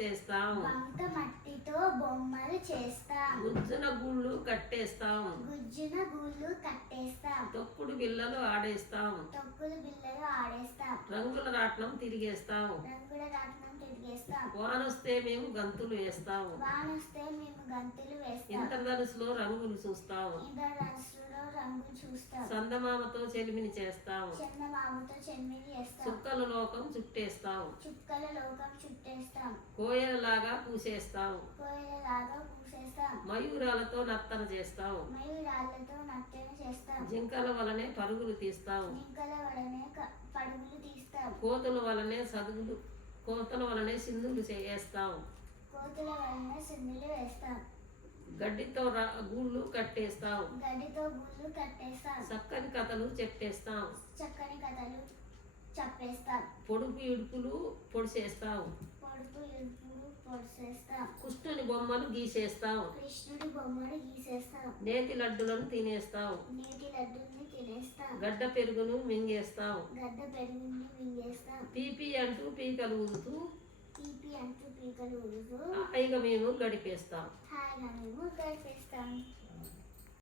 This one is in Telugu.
చేస్తాం. బంక మట్టితో బొమ్మలు చేస్తాం. గుజ్జున గుళ్ళు కట్టేస్తాం. గుజ్జున. గూళ్ళు కట్టేస్తాం. తొక్కుడు బిళ్ళలు ఆడేస్తాం. తొక్కుడు బిళ్ళలు ఆడేస్తాం. రంగుల రాట్నం తిరిగేస్తాం. రంగుల రాట్నం తిరిగేస్తాం. వానొస్తే మేము గంతులు వేస్తాం. వానొస్తే మేము గంతులు వేస్తాం. ఇంద్రధనుసులో రంగులు చూస్తాం. ఇంద్రధనుసులో రంగులు చూస్తాం. సందమామతో చెలిమిని చేస్తాం. చందమామతో చెమ్మిది చేస్తాం. చుక్కల లోకం చుట్టేస్తాం. చుక్కల లోకం చుట్టేస్తాం. కోయలలాగా పూసేస్తాం. కోయలలాగా పూసేస్తాం మయూరాలతో నర్తన చేస్తాం. మయూరాళ్ళతో నర్తన చేస్తాం. జింకల వలనే పరుగులు తీస్తాం. జింకల వలనే పడుగులు తీస్తాం. కోతుల వలనే సదుగులు కోతల వలనే సింధులు చేస్తాం కోతుల వలన సిందులు వేస్తాం. గడ్డితో గూళ్ళు కట్టేస్తాం. గడ్డితో గుళ్ళు కట్టేస్తాం. చక్కని కథలు చెప్పేస్తాం. చక్కని కథలు చెప్పేస్తాం. పొడుపు ఇడుపులు పొడిచేస్తాం. పొడుపు ఇడుపులు పొడిసేస్తాం బొమ్మలు గీసేస్తాం. కృష్ణుడి బొమ్మలు గీసేస్తాం. నేతి లడ్డులను తినేస్తాం. నీటి లడ్డుని తినేస్తాం. గడ్డ పెరుగును మింగేస్తాం. గడ్డ పెరుగుని మింగేస్తాం. పీపీ అంటూ పీకలు ఊదుతూ తీపి అంటూ పీకలు ఊరుతూ హాయిగా మేము గడిపేస్తాం. హాయిగా మేము గడిపేస్తాం.